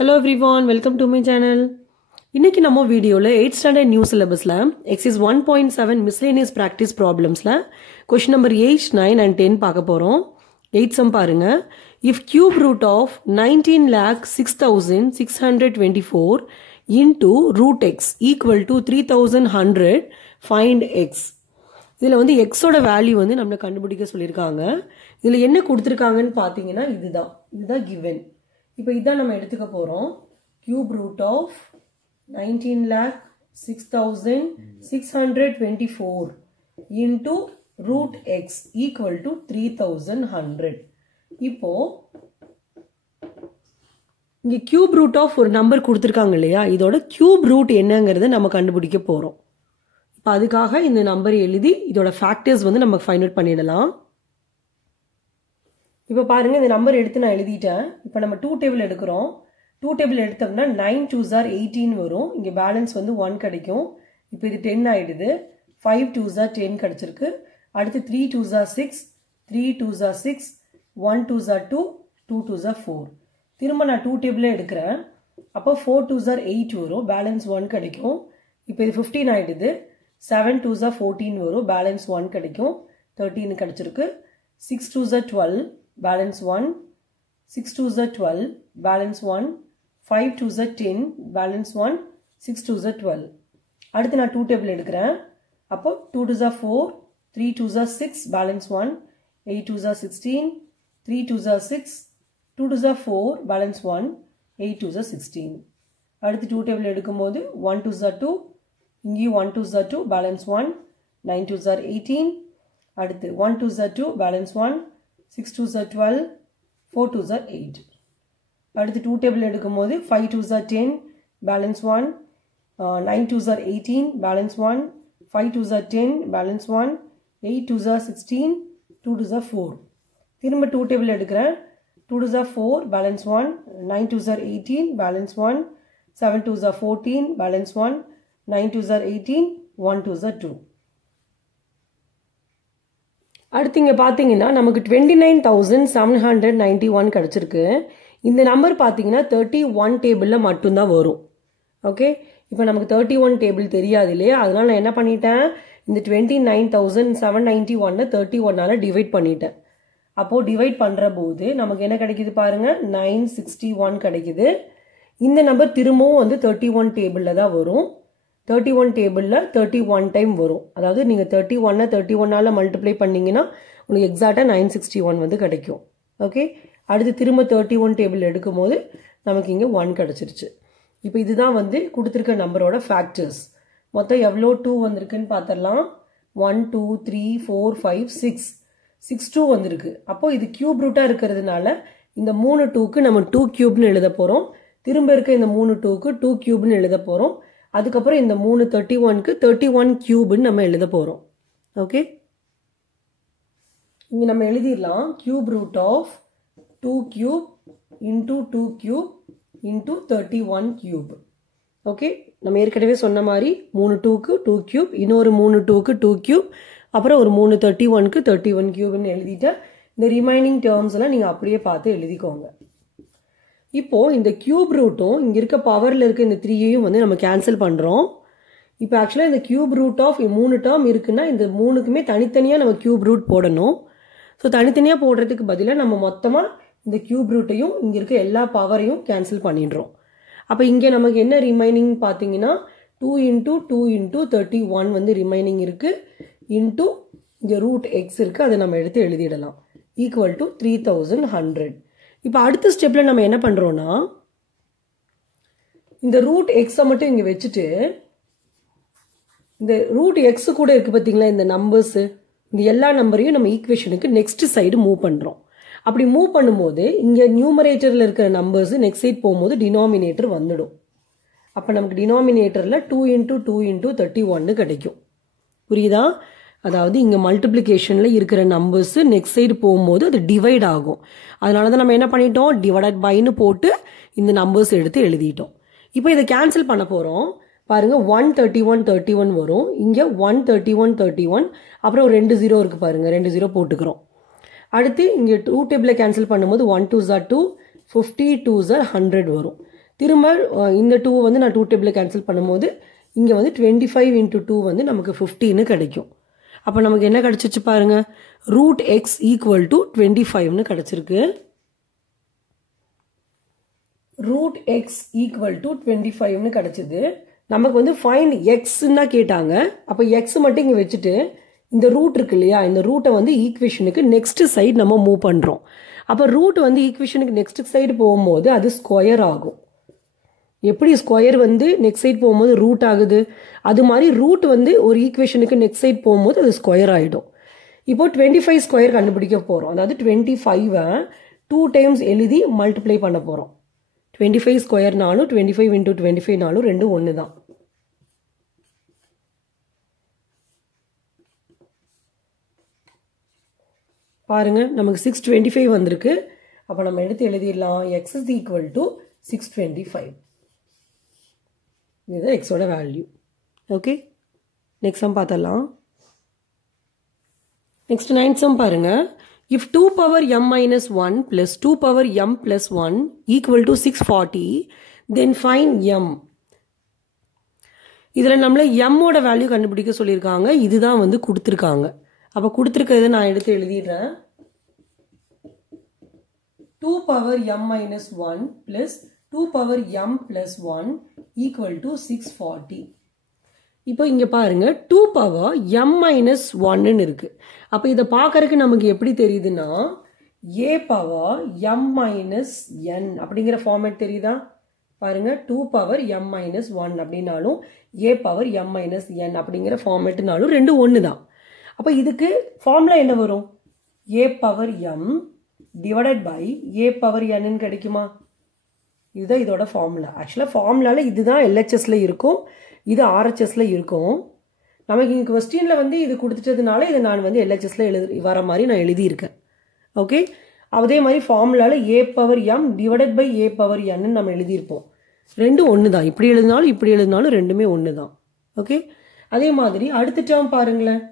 Hello everyone, welcome to my channel. இன்னைக்கு நம்ம வீடியோல 8th standard new syllabusல exercise 1.7 miscellaneous practice problemsல question number 8, 9 and 10 பார்க்க போறோம். 8 sum பாருங்க. If cube root of 19,06,624 into root x equal to 3,100 find x. இதில் வந்து x ஓட value வந்து நம்மளை கண்டுபிடிக்க சொல்லியிருக்காங்க. இதில் என்ன கொடுத்துருக்காங்கன்னு பார்த்தீங்கன்னா இதுதான் given. இப்போ இதான் நம்ம எடுத்துக்க போறோம். Cube root of 19,06,624 into root x equal to 3,100. இப்போ இங்க cube root of ஒரு நம்பர் கொடுத்துருக்காங்க இல்லையா, இதோட cube root என்னங்கிறத நம்ம கண்டுபிடிக்க போறோம். இப்போ அதுக்காக இந்த நம்பர் எழுதி இதோட ஃபேக்டர்ஸ் வந்து நம்ம ஃபைண்ட் அவுட் பண்ணிடலாம். இப்போ பாருங்க, இந்த நம்பர் எடுத்து நான் எழுதிட்டேன். இப்போ நம்ம 2 டேபிள் எடுக்கிறோம். 2 டேபிள் எடுத்தோம்னா 9 2s are 18 வரும். இங்கே பேலன்ஸ் வந்து 1 கிடைக்கும். இப்போ இது 10 ஆயிடுது. 5 2s are 10 கிடைச்சிருக்கு. அடுத்து 3 2s are 6, 3 2s are 6, 1 2s are 2, 2 2s are 4. திரும்ப நான் 2 டேபிளே எடுக்கிறேன். அப்போ 4 2s are 8 வரும். பேலன்ஸ் 1 கிடைக்கும். இப்போ இது 15 ஆயிடுது. 7 2s are 14 வரும். பேலன்ஸ் 1 கிடைக்கும். 13 கிடைச்சிருக்கு. 6 2s are 12. Balance 1, 6 2s are 12, balance 1, 5 2s are 10, balance 1, 6 2s are 12. அடுத்து நான் 2 டேபிள் எடுக்கிறேன். அப்போ 2 2s are 4, 3 2s are 6, balance 1, 8 2s are 16, 3 2s are 6, 2 2s are 4, balance 1, 8 2s are 16. அடுத்து 2 டேபிள் எடுக்கும்போது 1 2s are 2, இங்கேயும் 1 2s are 2, balance 1, 9 2s are 18. அடுத்து 1 2s are 2, balance 1, 6 2s are 12, 4 2s are 8. அடுத்து 2 table எடுக்கும்போது 5 2s are 10, balance 1, 9 2s are 18, balance 1, 5 2s are 10, balance 1, 8 2s are 16, 2 2s are 4. திரும்ப 2 table எடுக்கிறேன். 2 2s are 4, balance 1, 9 2s are 18, balance 1, 7 2s are 14, balance 1, 9 2s are 18, 1 2s are 2. அடுத்து இங்கே பார்த்தீங்கன்னா நமக்கு 29,791 கிடச்சிருக்கு. இந்த நம்பர் பார்த்தீங்கன்னா 31 டேபிளில் மட்டும்தான் வரும். ஓகே, இப்போ நமக்கு 31 டேபிள் தெரியாது இல்லையா, அதனால நான் என்ன பண்ணிட்டேன், இந்த 29,791 31ஆல் டிவைட் பண்ணிட்டேன். அப்போது டிவைட் பண்ணுற போது நமக்கு என்ன கிடைக்குது பாருங்க, 961 கிடைக்குது. இந்த நம்பர் திரும்பவும் வந்து 31 டேபிளில் தான் வரும். 31 டேபிளில் 31 டைம் வரும். அதாவது நீங்கள் 31 31ஆல் மல்டிப்ளை பண்ணிங்கன்னா உங்களுக்கு எக்ஸாக்டாக 961 வந்து கிடைக்கும். ஓகே, அடுத்து திரும்ப 31 டேபிள் எடுக்கும் போது நமக்கு இங்கே 1 கிடச்சிருச்சு. இப்போ இதுதான் வந்து கொடுத்துருக்க நம்பரோட ஃபேக்டர்ஸ். மொத்தம் எவ்வளோ 2 வந்திருக்குன்னு பார்த்துடலாம். 1 2 3 4 5 6 2 வந்திருக்கு. அப்போது இது கியூப் ரூட்டாக இருக்கிறதுனால இந்த 3 2க்கு நம்ம 2 கியூப்னு எழுத போகிறோம். திரும்ப இருக்க இந்த 3 2க்கு 2 கியூப்னு எழுத போகிறோம். அதுக்கப்புறம் இந்த 3 31க்கு 31 கியூப்னு நம்ம எழுத போகிறோம். ஓகே, இங்கே நம்ம எழுதிடலாம். Cube root of 2 cube into 2 cube into 31 cube. Okay, நம்ம ஏற்கனவே சொன்ன மாதிரி 3 2க்கு 2 கியூப், இன்னொரு 3 2க்கு 2 கியூப், அப்புறம் ஒரு 3 31க்கு 31 கியூப்னு எழுதிட்டு இந்த ரிமைனிங் டேர்ம்ஸ் எல்லாம் நீங்கள் அப்படியே பார்த்து எழுதிக்கோங்க. இப்போ இந்த கியூப் ரூட்டும் இங்க இருக்க பவர்ல இருக்க இந்த 3ஐயும் வந்து நம்ம கேன்சல் பண்றோம். இப்போ ஆக்சுவலா இந்த கியூப் ரூட் ஆஃப் 3 டேர்ம் இருக்குன்னா இந்த 3க்குமே தனித்தனியா நம்ம கியூப் ரூட் போடணும். ஸோ தனித்தனியா போடுறதுக்கு பதிலாக நம்ம மொத்தமா இந்த கியூப் ரூட்டையும் இங்க இருக்க எல்லா பவரையும் கேன்சல் பண்ணிடுறோம். அப்போ இங்க நமக்கு என்ன ரிமைனிங் பார்த்தீங்கன்னா 2 இன்டூ 2 இன்டூ 31 வந்து ரிமைனிங் இருக்கு. இன்டூ இங்க ரூட் எக்ஸ் இருக்கு, அதை நம்ம எடுத்து எழுதிடலாம். Equal to 3100. இப்போ அடுத்த ஸ்டெப்ல நம்ம என்ன பண்றோம்னா, இந்த ரூட் எக்ஸை மட்டும் இங்க வச்சுட்டு இந்த ரூட் எக்ஸ் கூட இருக்கு பார்த்தீங்களா, இந்த நம்பர்ஸ், இந்த எல்லா நம்பரையும் நம்ம ஈக்குவேஷனுக்கு நெக்ஸ்ட் சைடு மூவ் பண்றோம். அப்படி மூவ் பண்ணும்போது இங்க நியூமரேட்டர்ல இருக்கிற நம்பர்ஸ் நெக்ஸ்ட் சைடு போகும்போது டினாமினேட்டர் வந்துடும். அப்ப நமக்கு டினாமினேட்டர்ல 2 இன்டூ 2 இன்டூ 31 கிடைக்கும். புரியுதா? அதாவது இங்க மல்டிப்ளிகேஷன்ல இருக்கிற நம்பர்ஸ் நெக்ஸ்ட் சைடு போகும்போது அது டிவைட் ஆகும். அதனாலதான் நம்ம என்ன பண்ணிட்டோம், டிவைடட் பைன்னு போட்டு இந்த நம்பர்ஸ் எடுத்து எழுதிட்டோம். இப்போ இதை கேன்சல் பண்ண போறோம். பாருங்க, 131 31 வரும். இங்க 131 31, அப்புறம் 2 0 இருக்கு பாருங்க, 2 0 போட்டுக்கிறோம். அடுத்து இங்க 2 டேபிள கேன்சல் பண்ணும்போது 1 2s are 2, 50 2s are 100 வரும். திரும்ப இந்த 2 வந்து நான் 2 டேபிளில் கேன்சல் பண்ணும்போது இங்கே வந்து 25 into 2 வந்து நமக்கு 15 கிடைக்கும். அப்போ நமக்கு என்ன கிடச்சிச்சு பாருங்கள், ரூட் எக்ஸ் ஈக்குவல் டு 25ன்னு கிடச்சிருக்கு. ரூட் எக்ஸ் ஈக்குவல் டு 25ன்னு கிடச்சிது. நமக்கு வந்து ஃபைண்ட் எக்ஸ்ன்னு தான் கேட்டாங்க. அப்போ எக்ஸ் மட்டும் இங்கே வச்சுட்டு இந்த ரூட் இருக்கு இல்லையா, இந்த ரூட்டை வந்து ஈக்குவேஷனுக்கு நெக்ஸ்ட் சைடு நம்ம மூவ் பண்ணுறோம். அப்போ ரூட் வந்து ஈக்குவேஷனுக்கு நெக்ஸ்ட் சைடு போகும்போது அது ஸ்கொயர் ஆகும். எப்படி ஸ்கொயர் வந்து நெக்ஸ்ட் சைட் போகும்போது ரூட் ஆகுது, அது மாதிரி ரூட் வந்து ஒரு ஈக்குவேஷனுக்கு நெக்ஸ்ட் சைட் போகும்போது அது ஸ்கொயர் ஆகிடும். இப்போ 25 ஸ்கொயர் கண்டுபிடிக்க போகிறோம். அதாவது 25 2 டைம்ஸ் எழுதி மல்டிப்ளை பண்ண போகிறோம். 25 ஸ்கொயர்னாலும் 25 into 25னாலும் ரெண்டும் ஒன்று தான். பாருங்க, நமக்கு 625 வந்திருக்கு. அப்போ நம்ம எடுத்து எழுதிடலாம், எக்ஸ் இஸ் ஈக்குவல் டு 625. இதுதான் எக்ஸோட வேல்யூ. ஓகே, நெக்ஸ்ட் சம் பார்த்தலாம். நெக்ஸ்ட் 9th சம் பாருங்க. If 2 power m minus 1 plus 2 power m plus 1 equal to 640, then find m. இதில் நம்மள m ஓட வேல்யூ கண்டுபிடிக்க சொல்லியிருக்காங்க. இதுதான் வந்து கொடுத்துருக்காங்க. அப்போ கொடுத்துருக்கிறத நான் எடுத்து எழுதிடுறேன். 2 power m minus 1 plus 2 power m plus 1 equal to 640. இப்போ இங்கே பாருங்க, 2 power m minus 1ன்னு இருக்கு. அப்போ இதை பார்க்கறதுக்கு நமக்கு எப்படி தெரியுதுன்னா, a power m minus n அப்படிங்கிற ஃபார்மேட் தெரியுதா? பாருங்க, 2 power m minus 1 அப்படின்னாலும் a power m minus n அப்படிங்கிற ஃபார்மேட்னாலும் ரெண்டும் ஒன்று தான். அப்போ இதுக்கு ஃபார்முலா என்ன வரும்? a power m divided by a power n கிடைக்குமா? இதுதான் இதோட ஃபார்முலா. ஆக்சுவலாக ஃபார்முலாவில் இதுதான் LHSல இருக்கும், இது RHSல இருக்கும். நமக்கு இங்கே கொஸ்டினில் வந்து இது கொடுத்துட்டதுனால இதை நான் வந்து LHSல வர மாதிரி நான் எழுதியிருக்கேன். ஓகே, அதே மாதிரி ஃபார்முலாவில் a power m divided by a power n நம்ம எழுதியிருப்போம். ரெண்டும் ஒன்று தான். இப்படி எழுதினாலும் ரெண்டுமே ஒன்று தான். ஓகே, அதே மாதிரி அடுத்த டேர்ம் பாருங்களேன்,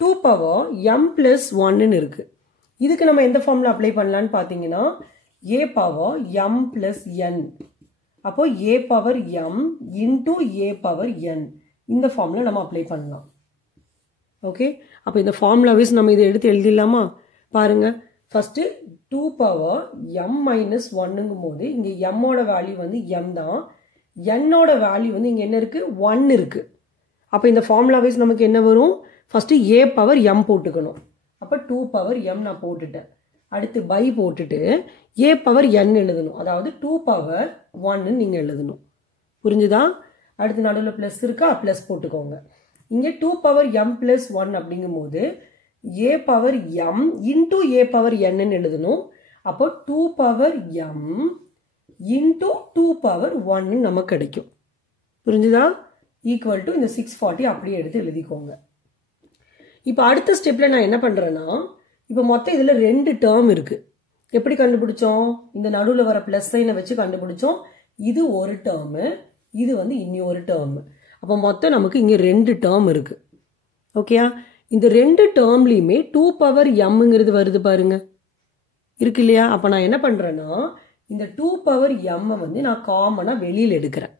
2 power m plus 1ன்னு இருக்கு. இதுக்கு நம்ம எந்த ஃபார்முலா அப்ளை பண்ணலான்னு பார்த்தீங்கன்னா, a power m plus n. அப்போ a power m into a power n இந்த ஃபார்முலா நம்ம அப்ளை பண்ணலாம். ஓகே, அப்போ இந்த ஃபார்முலா வைஸ் நம்ம இதை எடுத்து எழுதிடலாமா? பாருங்க, ஃபர்ஸ்ட் 2 power m minus 1ங்கும் போது இங்கே m ஓட வேல்யூ வந்து m தான், n ஓட வேல்யூ வந்து இங்கே என்ன இருக்கு? 1 இருக்கு. அப்போ இந்த ஃபார்முலா வைஸ் நமக்கு என்ன வரும்? ஃபர்ஸ்ட் a power m போட்டுக்கணும். அப்போ 2 power m நான் போட்டுட்டேன். அடுத்து பை போட்டுட்டு a power n எழுதணும். அதாவது 2 power 1 நீங்கள் எழுதணும். புரிஞ்சுதா? அடுத்து நடுவில் ப்ளஸ் இருக்கா, ப்ளஸ் போட்டுக்கோங்க. இங்கே 2 power m plus 1 அப்படிங்கும் போது a power m into a power n எழுதணும். அப்போ 2 power m into 2 power 1 நமக்கு கிடைக்கும். புரிஞ்சுதா? ஈக்குவல் டு இந்த 640 அப்படியே எடுத்து எழுதிக்கோங்க. இப்போ அடுத்த ஸ்டெப்பில் நான் என்ன பண்ணுறேன்னா, இப்போ மொத்தம் இதில் 2 டேர்ம் இருக்குது. எப்படி கண்டுபிடிச்சோம்? இந்த நடுவில் வர ப்ளஸ் சைனை வச்சு கண்டுபிடிச்சோம். இது ஒரு டேர்மு, இது வந்து இன்னொரு டேர்மு. அப்போ மொத்தம் நமக்கு இங்கே 2 டேர்ம் இருக்குது. ஓகேயா? இந்த 2 டேர்ம்லேயுமே 2 power mங்கிறது வருது பாருங்க, இருக்கு இல்லையா? அப்போ நான் என்ன பண்ணுறேன்னா, இந்த 2 power m வந்து நான் காமனாக வெளியில் எடுக்கிறேன்.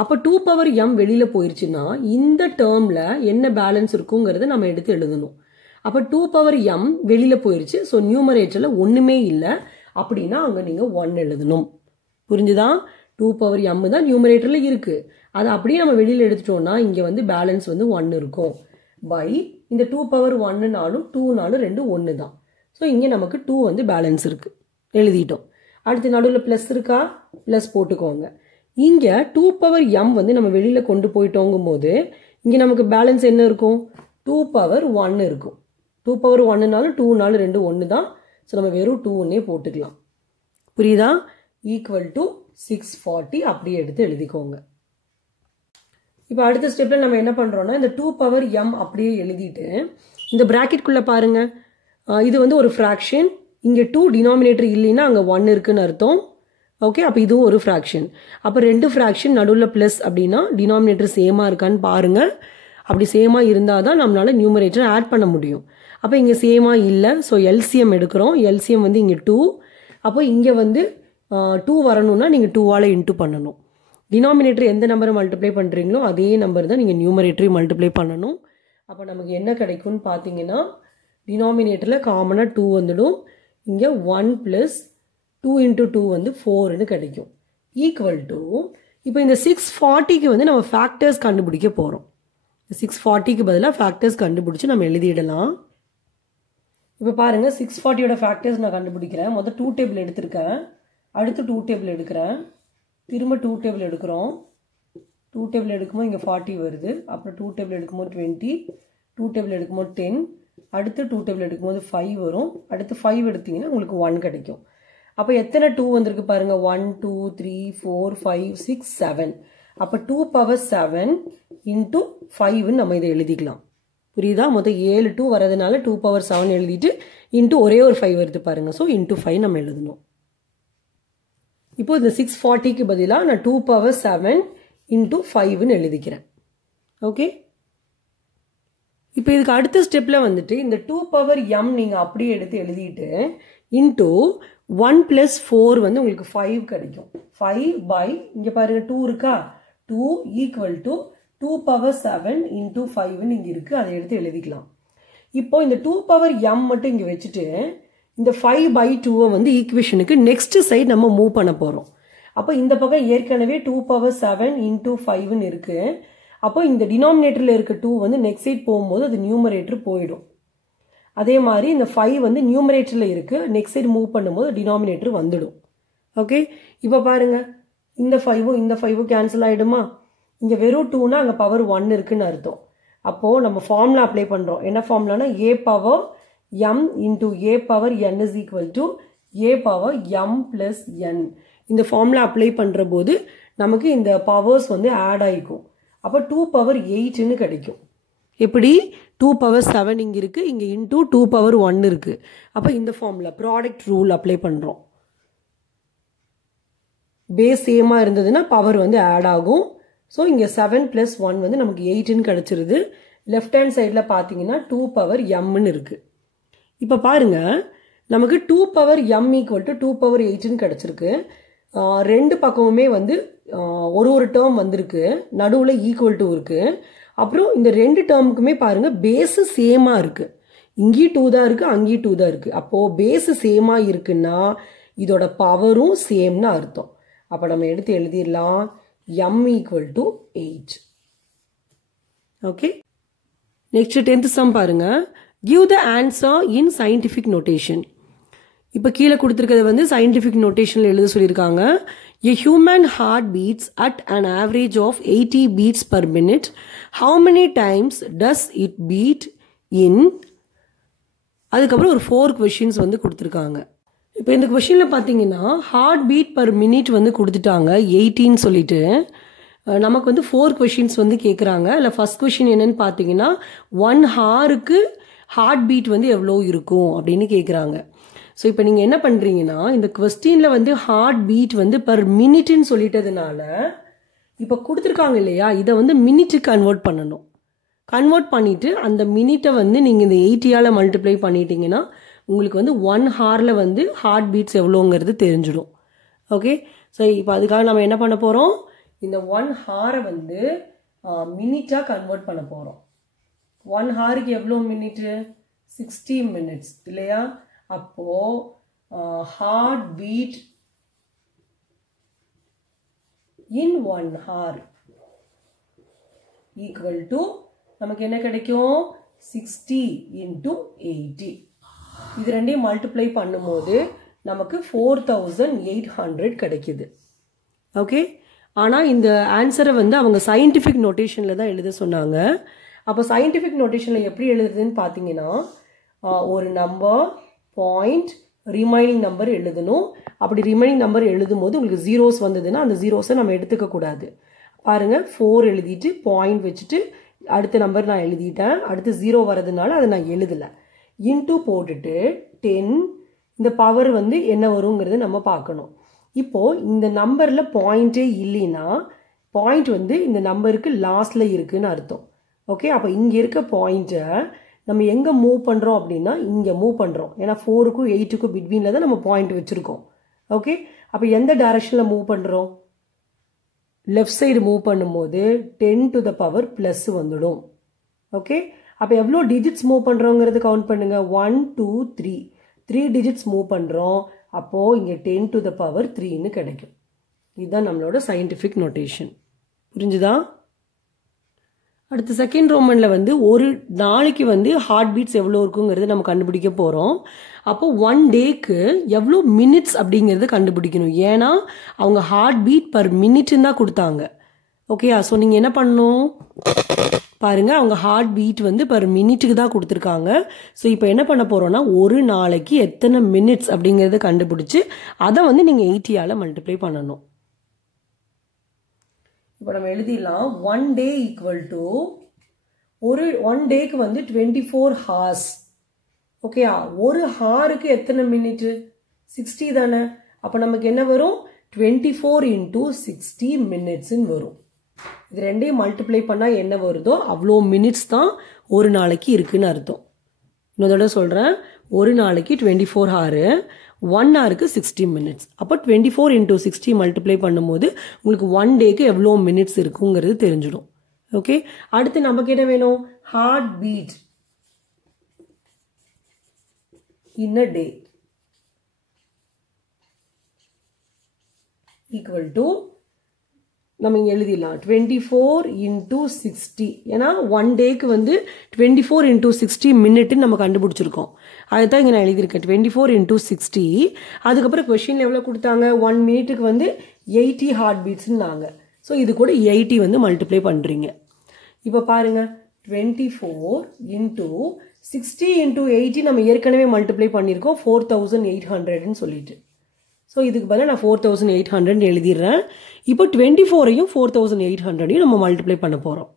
அப்போ 2 power m வெளியில் போயிடுச்சுன்னா இந்த டேர்மில் என்ன பேலன்ஸ் இருக்குங்கிறத நம்ம எடுத்து எழுதணும். அப்போ 2 power m வெளியில் போயிடுச்சு. ஸோ நியூமரேட்டரில் ஒன்றுமே இல்லை அப்படின்னா அங்கே நீங்கள் 1 எழுதணும். புரிஞ்சுதா? 2 power m தான் நியூமரேட்டரில் இருக்குது. அதை அப்படியே நம்ம வெளியில் எடுத்துட்டோம்னா இங்கே வந்து பேலன்ஸ் வந்து 1 இருக்கும். பை இந்த 2 power 1னாலும் 2னாலும் ரெண்டும் ஒன்று தான். ஸோ இங்கே நமக்கு 2 வந்து பேலன்ஸ் இருக்குது, எழுதிட்டோம். அடுத்து நடுவில் ப்ளஸ் இருக்கா, ப்ளஸ் போட்டுக்கோங்க. இங்கே 2 power m வந்து நம்ம வெளியில் கொண்டு போயிட்டோங்கும் போது இங்கே நமக்கு பேலன்ஸ் என்ன இருக்கும்? 2 power 1 இருக்கும். 2 power 1னாலும் 2னாலும் ரெண்டும் ஒன்று தான். ஸோ நம்ம வெறும் 2ன்னே போட்டுக்கலாம். புரியுதா? ஈக்குவல் டு 640 அப்படியே எடுத்து எழுதிக்கோங்க. இப்போ அடுத்த ஸ்டெப்பில் நம்ம என்ன பண்ணுறோன்னா, இந்த 2 power m அப்படியே எழுதிட்டு இந்த ப்ராக்கெட்குள்ளே பாருங்க, இது வந்து ஒரு ஃப்ராக்ஷன். இங்கே 2 டினாமினேட்டர் இல்லைன்னா அங்கே 1 இருக்குன்னு அர்த்தம். ஓகே, அப்போ இதுவும் ஒரு ஃப்ராக்ஷன். அப்போ 2 ஃப்ராக்ஷன் நடுவில் ப்ளஸ் அப்படின்னா டினாமினேட்டர் சேமாக இருக்கான்னு பாருங்கள். அப்படி சேமாக இருந்தால் தான் நம்மளால் நியூமரேட்டர் ஆட் பண்ண முடியும். அப்போ இங்கே சேமாக இல்லை. ஸோ எல்சிஎம் எடுக்கிறோம். எல்சிஎம் வந்து இங்கே 2. அப்போ இங்கே வந்து 2 வரணும்னா நீங்கள் 2ஆல் இன்ட்டு பண்ணணும். டினாமினேட்டர் எந்த நம்பரை மல்டிப்ளை பண்ணுறீங்களோ அதே நம்பர் தான் நீங்கள் நியூமரேட்டரையும் மல்டிப்ளை பண்ணணும். அப்போ நமக்கு என்ன கிடைக்கும்னு பார்த்தீங்கன்னா டினாமினேட்டரில் காமனாக 2 வந்துடும். இங்கே 1 + 2 × 2 வந்து 4ன்னு கிடைக்கும். ஈக்குவல் டு இப்போ இந்த 640க்கு வந்து நம்ம ஃபேக்டர்ஸ் கண்டுபிடிக்க போகிறோம். 640க்கு பதிலாக ஃபேக்டர்ஸ் கண்டுபிடிச்சி நம்ம எழுதிடலாம். இப்போ பாருங்கள் 640யோட ஃபேக்டர்ஸ் நான் கண்டுபிடிக்கிறேன். முதல் 2 டேபிள் எடுத்திருக்கேன், அடுத்து 2 டேபிள் எடுக்கிறேன், திரும்ப 2 டேபிள் எடுக்கிறோம். 2 டேபிள் எடுக்கும்போது இங்கே 40 வருது, அப்புறம் 2 டேபிள் எடுக்கும்போது 20, 2 டேபிள் எடுக்கும்போது 10, அடுத்து 2 டேபிள் எடுக்கும்போது 5 வரும், அடுத்து 5 எடுத்தீங்கன்னா உங்களுக்கு 1 கிடைக்கும். அப்போ எத்தனை 2 வந்திருக்கு பாருங்கள், 1 2 3 4 5 6 7. அப்போ 2⁻7 × 5ன்னு நம்ம இதை எழுதிக்கலாம். புரியுதா? மொத்தம் 7 2 வரதுனால 2⁻7 எழுதிட்டு இன்ட்டு ஒரே ஒரு 5 வருது பாருங்கள். ஸோ இன்ட்டு 5 நம்ம எழுதணும். இப்போ இந்த 640க்கு பதிலாக நான் 2⁻7 × 5ன்னு எழுதிக்கிறேன். ஓகே, இப்போ இதுக்கு அடுத்த ஸ்டெப்பில் வந்துட்டு இந்த 2⁻m நீங்கள் அப்படியே எடுத்து எழுதிட்டு இன்ட்டு 1 + 4 வந்து உங்களுக்கு 5 கிடைக்கும். 5 இங்கே பாருங்க 2 இருக்கா, 2 = 2⁻7 × 5ன்னு இங்கே இருக்குது, அதை எடுத்து எழுதிக்கலாம். இப்போ இந்த 2⁻m மட்டும் இங்கே வச்சுட்டு இந்த 5/2 வந்து ஈக்குவேஷனுக்கு நெக்ஸ்ட் சைடு நம்ம மூவ் பண்ண போகிறோம். அப்போ இந்த பக்கம் ஏற்கனவே 2⁻7 × 5ன்னு இருக்குது. அப்போ இந்த டினாமினேட்டரில் இருக்க 2 வந்து நெக்ஸ்ட் சைட் போகும்போது அது நியூமரேட்டர் போயிடும். அதே மாதிரி இந்த 5 வந்து நியூமரேட்டரில் இருக்குது, நெக்ஸ்ட் சைடு மூவ் பண்ணும்போது டினாமினேட்டர் வந்துடும். ஓகே, இப்போ பாருங்கள் இந்த 5ம் இந்த 5ம் கேன்சல் ஆகிடுமா? இங்கே வெறும் 2னா அங்கே பவர் 1 இருக்குன்னு அர்த்தம். அப்போது நம்ம ஃபார்முலா அப்ளை பண்ணுறோம். என்ன ஃபார்முலானா a⁻m × a⁻n = a⁻m + n. இந்த ஃபார்முலா அப்ளை பண்ணுற போது நமக்கு இந்த பவர்ஸ் வந்து ஆட் ஆகிக்கும். அப்போ 2⁻8ன்னு கிடைக்கும். எப்படி? 2⁻7 இங்கே இருக்குது, இங்கே இன்ட்டு 2⁻1 இருக்குது. அப்போ இந்த ஃபார்முலா ப்ராடக்ட் ரூல் அப்ளை பண்ணுறோம். பேஸ் சேமாக இருந்ததுன்னா பவர் வந்து ஆட் ஆகும். ஸோ இங்கே 7 + 1 வந்து நமக்கு 8ன்னு கிடச்சிருது. லெஃப்ட் ஹேண்ட் சைடில் பார்த்தீங்கன்னா 2⁻mன்னு இருக்குது. இப்போ பாருங்கள் நமக்கு 2⁻m = 2⁻8ன்னு கிடச்சிருக்கு. ரெண்டு பக்கமுமே வந்து ஒரு டேர்ம் வந்திருக்கு, நடுவில் ஈக்குவல் டு இருக்குது. அப்புறம் இந்த ரெண்டு டேர்முக்குமே பாருங்கள் பேஸு சேமாக இருக்குது. இங்கேயும் 2 தான் இருக்குது, அங்கேயும் 2 தான் இருக்குது. அப்போது பேஸு சேமாக இருக்குன்னா இதோட பவரும் சேம்னு அர்த்தம். அப்போ நம்ம எடுத்து எழுதிடலாம் m = 8. Okay, next 10th sum பாருங்க. Give the answer in scientific notation. இப்போ கீழே கொடுத்துருக்கிறது வந்து சயின்டிஃபிக் நோட்டேஷனில் எழுத சொல்லியிருக்காங்க. A human heart beats at an average of 80 beats per minute. How many times does it beat in? அதுக்கப்புறம் ஒரு 4 கொஷின்ஸ் வந்து கொடுத்துருக்காங்க. இப்போ இந்த கொஷினில் பார்த்தீங்கன்னா ஹார்ட் பீட் பர் மினிட் வந்து கொடுத்துட்டாங்க 80ன்னு சொல்லிட்டு. நமக்கு வந்து 4 கொஷின்ஸ் வந்து கேட்குறாங்க. இல்லை ஃபர்ஸ்ட் கொஷின் என்னன்னு பார்த்தீங்கன்னா 1 ஹாருக்கு ஹார்ட் பீட் வந்து எவ்வளோ இருக்கும் அப்படின்னு கேட்குறாங்க. ஸோ இப்போ நீங்கள் என்ன பண்ணுறீங்கன்னா இந்த கொஸ்டினில் வந்து ஹார்ட் பீட் வந்து பர் மினிட்னு சொல்லிட்டதுனால இப்போ கொடுத்துருக்காங்க இல்லையா, இதை வந்து மினிட்டுக்கு கன்வெர்ட் பண்ணணும். கன்வெர்ட் பண்ணிவிட்டு அந்த மினிட்டை வந்து நீங்கள் இந்த 80ஆல் மல்டிப்ளை பண்ணிட்டீங்கன்னா உங்களுக்கு வந்து 1 ஹாரில் வந்து ஹார்ட் பீட்ஸ் எவ்வளோங்கிறது தெரிஞ்சிடும். ஓகே, ஸோ இப்போ அதுக்காக நம்ம என்ன பண்ண போகிறோம், இந்த 1 ஹாரை வந்து மினிட்டாக கன்வெர்ட் பண்ண போகிறோம். 1 ஹாருக்கு எவ்வளோ மினிட்டு? 60 மினிட்ஸ் இல்லையா? அப்போது heartbeat in 1 hour equal to நமக்கு என்ன கிடைக்கும்? 60 × 80. இது ரெண்டையும் மல்டிப்ளை பண்ணும்போது நமக்கு 4800 கிடைக்குது. ஓகே, ஆனால் இந்த ஆன்சரை வந்து அவங்க சயின்டிஃபிக் நோட்டேஷனில் தான் எழுத சொன்னாங்க. அப்போ சயின்டிஃபிக் நோட்டேஷனில் எப்படி எழுதுதுன்னு பார்த்தீங்கன்னா ஒரு நம்பர் பாயிண்ட் ரிமைனிங் நம்பர் எழுதணும். அப்படி ரிமைனிங் நம்பர் எழுதும் போது உங்களுக்கு ஜீரோஸ் வந்ததுன்னா அந்த ஜீரோஸை நம்ம எடுத்துக்கக்கூடாது. பாருங்கள் 4 எழுதிட்டு பாயிண்ட் வச்சுட்டு அடுத்த நம்பர் நான் எழுதிட்டேன், அடுத்து 0 வரதுனால அதை நான் எழுதலை. இன்ட்டு போட்டுட்டு 10 இந்த பவர் வந்து என்ன வருங்கிறது நம்ம பார்க்கணும். இப்போது இந்த நம்பரில் பாயிண்ட்டே இல்லைன்னா பாயிண்ட் வந்து இந்த நம்பருக்கு லாஸ்ட்டில் இருக்குதுன்னு அர்த்தம். ஓகே, அப்போ இங்கே இருக்க பாயிண்ட்டை நம்ம எங்கே மூவ் பண்ணுறோம் அப்படின்னா இங்கே மூவ் பண்ணுறோம். ஏன்னா 4க்கும் 8க்கும் பிட்வீனில் தான் நம்ம பாயிண்ட் வச்சுருக்கோம். ஓகே, அப்போ எந்த டைரக்ஷனில் மூவ் பண்ணுறோம்? லெஃப்ட் சைடு மூவ் பண்ணும்போது 10 to the power ப்ளஸ் வந்துடும். ஓகே, அப்போ எவ்வளோ டிஜிட்ஸ் மூவ் பண்ணுறோங்கிறது கவுண்ட் பண்ணுங்க. 1 2 3 டிஜிட்ஸ் மூவ் பண்ணுறோம். அப்போது இங்கே 10 to the power 3ன்னு கிடைக்கும். இதுதான் நம்மளோட சயின்டிஃபிக் நோட்டேஷன். புரிஞ்சுதா? அடுத்து செகண்ட் ரோமனில் வந்து ஒரு நாளைக்கு வந்து ஹார்ட் பீட்ஸ் எவ்வளோ இருக்குங்கிறது நம்ம கண்டுபிடிக்க போகிறோம். அப்போ 1 டேக்கு எவ்வளோ மினிட்ஸ் அப்படிங்கிறது கண்டுபிடிக்கணும். ஏன்னா அவங்க ஹார்ட் பீட் பர் மினிட்னு தான் கொடுத்தாங்க. ஓகேயா? ஸோ நீங்கள் என்ன பண்ணணும் பாருங்க, அவங்க ஹார்ட் பீட் வந்து பர் மினிட்டுக்கு தான் கொடுத்துருக்காங்க. ஸோ இப்போ என்ன பண்ண போகிறோம்னா ஒரு நாளைக்கு எத்தனை மினிட்ஸ் அப்படிங்கிறத கண்டுபிடிச்சி அதை வந்து நீங்கள் 80ஆல் மல்டிப்ளை பண்ணணும். இப்போ நம்ம எழுதிடலாம். 1 டே ஈக்குவல் டு ஒரு 1 டேக்கு வந்து 24 ஹார்ஸ். ஓகேயா? ஒரு ஹாருக்கு எத்தனை மினிட்டு? 60 தானே. அப்போ நமக்கு என்ன வரும்? 24 into 60 மினிட்ஸ்ன்னு வரும். இது ரெண்டையும் மல்டிப்ளை பண்ணால் என்ன வருதோ அவ்வளோ மினிட்ஸ் தான் ஒரு நாளைக்கு இருக்குன்னு அர்த்தம். இன்னொரு சொல்கிறேன், ஒரு நாளைக்கு 24 ஹாரு, 1 ஹாருக்கு 60 மினிட்ஸ். அப்போ 24 into 60 மல்டிப்ளை பண்ணும்போது உங்களுக்கு 1 டேக்கு எவ்வளோ மினிட்ஸ் இருக்குங்கிறது தெரிஞ்சிடும். ஓகே, அடுத்து நமக்கு என்ன வேணும்? Heartbeat in a day equal to நம்ம இங்கே எழுதிடலாம் 24 into 60. ஏன்னா 1 டேக்கு வந்து 24 into 60 மினிட்னு நம்ம கண்டுபிடிச்சிருக்கோம். அதுதான் இங்கே நான் எழுதியிருக்கேன் 24 into 60. அதுக்கப்புறம் கொஸ்டின் எவ்வளோ கொடுத்தாங்க? 1 மினிட்டுக்கு வந்து 80 ஹார்ட் பீட்ஸ்னாங்க. ஸோ இது கூட 80 வந்து மல்டிப்ளை பண்ணுறீங்க. இப்போ பாருங்க, 24 into 60 into 80 நம்ம ஏற்கனவே மல்டிப்ளை பண்ணியிருக்கோம் 4800ன்னு சொல்லிட்டு. ஸோ இதுக்கு பதிலாக நான் 4800 எழுதிடுறேன். இப்போ 24ஐயும் 4800ஐயும் நம்ம மல்டிப்ளை பண்ண போகிறோம்.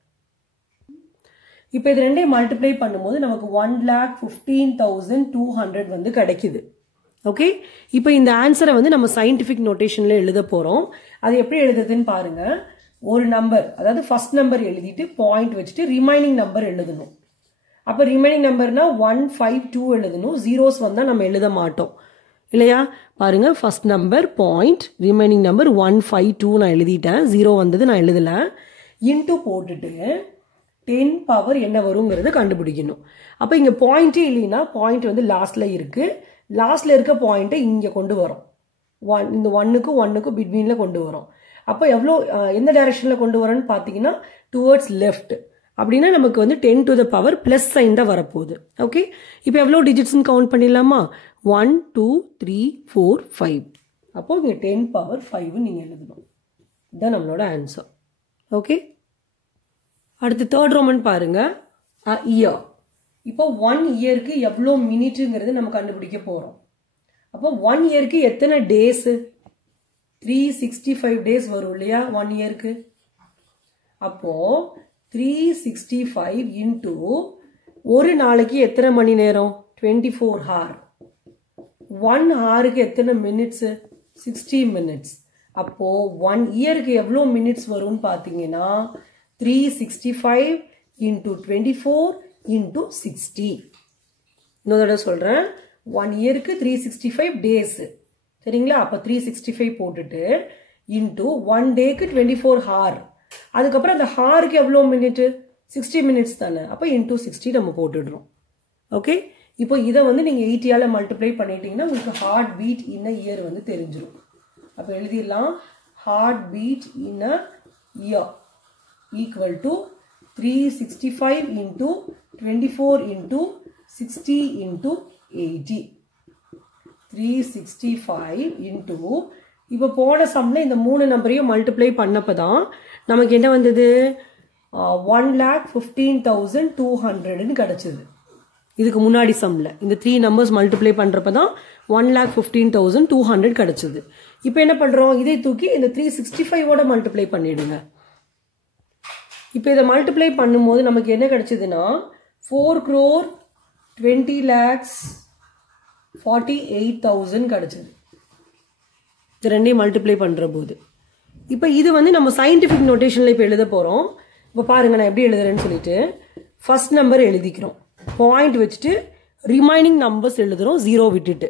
இப்போ இது ரெண்டையும் மல்டிப்ளை பண்ணும்போது நமக்கு 1,15,200 வந்து கிடைக்குது. ஓகே, இப்போ இந்த ஆன்சரை வந்து நம்ம சயின்டிஃபிக் நோட்டேஷனில் எழுத போகிறோம். அது எப்படி எழுதுறதுன்னு பாருங்க. ஒரு நம்பர், அதாவது ஃபர்ஸ்ட் நம்பர் எழுதிட்டு பாயிண்ட் வச்சுட்டு ரிமைனிங் நம்பர் எழுதணும். அப்போ ரிமைனிங் நம்பர்னா 152 எழுதணும். ஜீரோஸ் வந்தால் நம்ம எழுத மாட்டோம் இல்லையா? பாருங்க, first number point, remaining number 152 நான் எழுதிட்டேன். ஜீரோ வந்தது நான் எழுதலை. இன்டூ போட்டுட்டு 10 பவர் என்ன வருங்கிறத கண்டுபிடிக்கணும். அப்போ இங்கே பாயிண்ட்டே இல்லைன்னா பாயிண்ட் வந்து லாஸ்ட்ல இருக்கு. லாஸ்ட்ல இருக்க பாயிண்ட்டை இங்கே கொண்டு வரோம். இந்த 1க்கும் பிட்வீனில் கொண்டு வரோம். அப்போ எவ்வளோ எந்த டைரக்ஷனில் கொண்டு வரோன்னு பார்த்தீங்கன்னா டுவர்ட்ஸ் லெஃப்ட். அப்படின்னா நமக்கு வந்து 10 to the power plus sign தான் வரப்போகுது. ஓகே, இப்போ எவ்வளோ டிஜிட்ஸ்ன்னு கவுண்ட் பண்ணிடலாமா? 1 2 3 4 5. அப்போ இங்கே 10 பவர் 5 நீங்கள் எழுதணும். இதுதான் நம்மளோட ஆன்சர். ஓகே, அடுத்து தேர்ட் ரோமன் பாருங்க, இயர். இப்போ 1 இயருக்கு எவ்வளோ மினிட்டுங்கிறது நம்ம கண்டுபிடிக்க போகிறோம். அப்போ 1 இயருக்கு எத்தனை டேஸு? 365 டேஸ் வரும் இல்லையா 1 இயருக்கு. அப்போ 365 இன்டூ ஒரு நாளைக்கு எத்தனை மணி நேரம்? 24 ஹார். 1 ஹாருக்கு எத்தனை மினிட்ஸ்? 60 மினிட்ஸ். அப்போ 1 இயருக்கு எவ்வளோ மினிட்ஸ் வரும்னு பார்த்தீங்கன்னா 365 இன்டூ 24 இன்டூ 60. இன்னொரு தடவை சொல்கிறேன், 1 இயருக்கு 365 டேஸு சரிங்களா? அப்போ 365 போட்டுட்டு இன்டூ 1 டேக்கு 24 ஹார். அதுக்கப்புறம் அந்த ஹாருக்கு எவ்வளோ மினிட்டு? 60 மினிட்ஸ் தானே. அப்போ இன்டூ 60 நம்ம போட்டுடுறோம். ஓகே, இப்போ இதை வந்து நீங்கள் 80ஆல் மல்டிப்ளை பண்ணிட்டீங்கன்னா உங்களுக்கு heartbeat in a year வந்து தெரிஞ்சிடும். அப்போ எழுதிடலாம், heartbeat in a year equal to 365 into 24 into 60 into 80. 365 into இப்போ போன சம்மில் இந்த 3 நம்பரையும் மல்டிப்ளை பண்ணப்போ தான் நமக்கு என்ன வந்தது? 1,15,200ன்னு கிடச்சிது. இதுக்கு முன்னாடி சம்மில் இந்த 3 நம்பர்ஸ் மல்டிப்ளை பண்ணுறப்ப தான் 1,15,200 கிடச்சிது. இப்போ என்ன பண்ணுறோம்? இதை தூக்கி இந்த 365ஓட மல்டிப்ளை பண்ணிடுங்க. இப்போ இதை மல்டிப்ளை பண்ணும்போது நமக்கு என்ன கிடச்சிதுன்னா 4,20,48,000 கிடச்சிது. இது ரெண்டையும் மல்டிப்ளை பண்ணுற போது. இப்போ இது வந்து நம்ம சயின்டிஃபிக் நோட்டேஷனில் இப்போ எழுத போகிறோம். இப்போ பாருங்கள் நான் எப்படி எழுதுறேன்னு சொல்லிட்டு ஃபர்ஸ்ட் நம்பர் எழுதிக்கிறோம். பாயிண்ட் வச்சுட்டு ரிமைனிங் நம்பர்ஸ் எழுதுகிறோம் 0 விட்டுட்டு.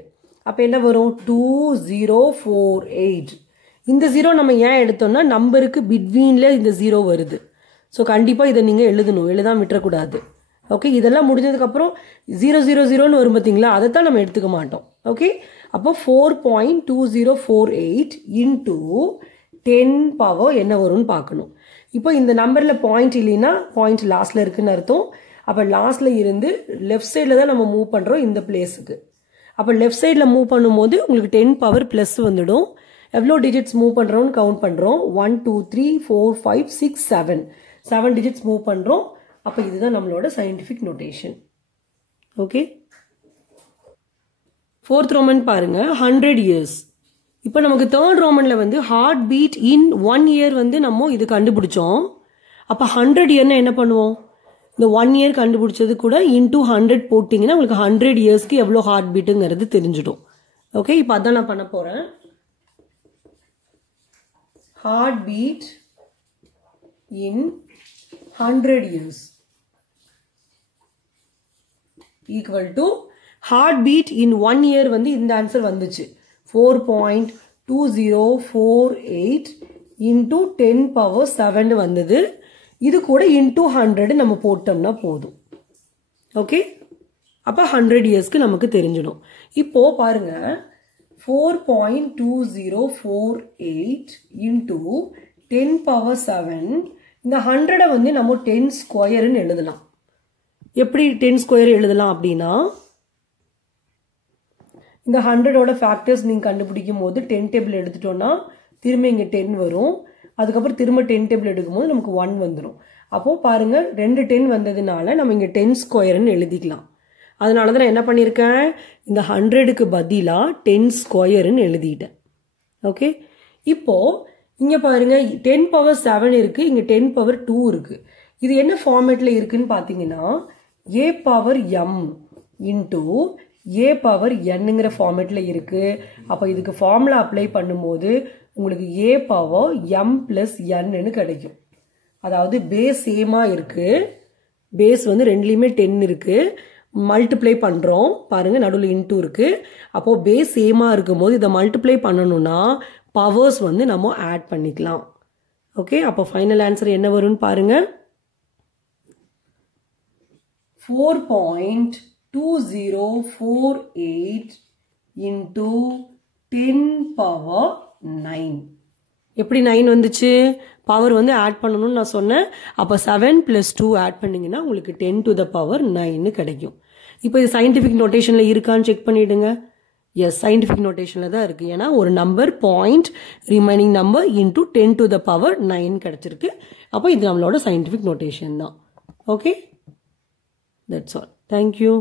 அப்போ என்ன வரும் 2048. இந்த 0 நம்ம ஏன் எடுத்தோம்னா நம்பருக்கு பிட்வீனில் இந்த 0 வருது. ஸோ கண்டிப்பாக இதை நீங்கள் எழுதணும், எழுதாம விட்டுறக்கூடாது. ஓகே, இதெல்லாம் முடிஞ்சதுக்கப்புறம் 000ன்னு வரும் பார்த்தீங்களா, அதைத்தான் நம்ம எடுத்துக்க மாட்டோம். ஓகே, அப்போ 4.2048 இன்டூ 10 பவர் என்ன வரும்னு பார்க்கணும். இப்போ இந்த நம்பரில் பாயிண்ட் இல்லைன்னா பாயிண்ட் லாஸ்ட்டில் இருக்குன்னு அர்த்தம். அப்போ லாஸ்ட்டில் இருந்து லெஃப்ட் சைடில் தான் நம்ம மூவ் பண்ணுறோம் இந்த பிளேஸுக்கு. அப்போ லெஃப்ட் சைடில் மூவ் பண்ணும்போது உங்களுக்கு 10 பவர் ப்ளஸ் வந்துடும். எவ்வளோ டிஜிட்ஸ் மூவ் பண்ணுறோம்னு கவுண்ட் பண்ணுறோம். 1 2 3 4 5 6 7 டிஜிட்ஸ் மூவ் பண்ணுறோம். அப்போ இதுதான் நம்மளோட scientific notation. Okay, 4th Roman பாருங்க, 100 years. இப்போ நமக்கு 3rd ரோமனில் வந்து ஹார்ட் பீட் இன் 1 year வந்து நம்ம இது கண்டுபிடிச்சோம். அப்போ 100 இயர்னா என்ன பண்ணுவோம், இந்த 1 year கண்டுபிடிச்சது கூட இன்டூ 100 போட்டிங்கன்னா உங்களுக்கு 100 இயர்ஸ்க்கு எவ்வளோ ஹார்ட் பீட்டுங்கிறது தெரிஞ்சிடும். ஓகே, இப்போ அதான் நான் பண்ண போகிறேன். Heartbeat in 100 years equal to heartbeat in 1 year வந்து இந்த ஆன்சர் வந்துச்சு 4.2048 இன்டூ 10 பவர் 7 வந்தது. இது கூட இன்டூ 100 நம்ம போட்டோம்னா போதும். ஓகே, அப்போ 100 இயர்ஸ்க்கு நமக்கு தெரிஞ்சிடும். இப்போ பாருங்க, 4.2048 இன்டூ 10 பவர் 7, இந்த 100 வந்து நம்ம 10 ஸ்கொயர்னு எழுதலாம். எப்படி 10 ஸ்கொயர் எழுதலாம் அப்படின்னா, இந்த 100ஓட ஃபேக்டர்ஸ் நீங்கள் கண்டுபிடிக்கும் போது 10 டேபிள் எடுத்துட்டோம்னா திரும்ப இங்கே 10 வரும். அதுக்கப்புறம் திரும்ப 10 டேபிள் எடுக்கும்போது நமக்கு 1 வந்துடும். அப்போது பாருங்கள், 2 10 வந்ததுனால நம்ம இங்கே 10 ஸ்கொயர்னு எழுதிக்கலாம். அதனால தான் நான் என்ன பண்ணியிருக்கேன், இந்த 100க்கு பதிலாக 10 ஸ்கொயர்னு எழுதிட்டேன். ஓகே, இப்போது இங்கே பாருங்கள் 10 பவர் 7 இருக்குது, இங்கே 10 பவர் 2 இருக்குது. இது என்ன ஃபார்மேட்டில் இருக்குன்னு பார்த்தீங்கன்னா a power m into a power nங்கிற ஃபார்மேட்டில் இருக்குது. அப்போ இதுக்கு ஃபார்முலா அப்ளை பண்ணும்போது உங்களுக்கு a பவர் m ப்ளஸ் nன்னு கிடைக்கும். அதாவது பேஸ் சேமாக இருக்குது, பேஸ் வந்து ரெண்டுலேயுமே 10 இருக்குது. மல்டிப்ளை பண்ணுறோம் பாருங்கள், நடுவில் இன்டூ இருக்குது. அப்போது பேஸ் சேமாக இருக்கும்போது இதை மல்டிப்ளை பண்ணணும்னா பவர்ஸ் வந்து நம்ம ஆட் பண்ணிக்கலாம். ஓகே, அப்போ ஃபைனல் ஆன்சர் என்ன வரும்னு பாருங்கள், 4.2048 இன்டூ 10 பவர் 9. எப்படி 9 வந்துச்சு, பவர் வந்து ஆட் பண்ணணும்னு நான் சொன்னேன். அப்போ 7 + 2 ஆட் பண்ணிங்கன்னா உங்களுக்கு 10 to the power 9 கிடைக்கும். இப்போ இது சயின்டிஃபிக் நோட்டேஷனில் இருக்கான்னு செக் பண்ணிவிடுங்க. எஸ், சயின்டிஃபிக் நோட்டேஷனில் தான் இருக்குது. ஏன்னா ஒரு number point remaining number into 10 to the power 9 கிடச்சிருக்கு. அப்போ இது நம்மளோட சயின்டிஃபிக் நோட்டேஷன் தான். Okay, that's all. தேங்க்யூ.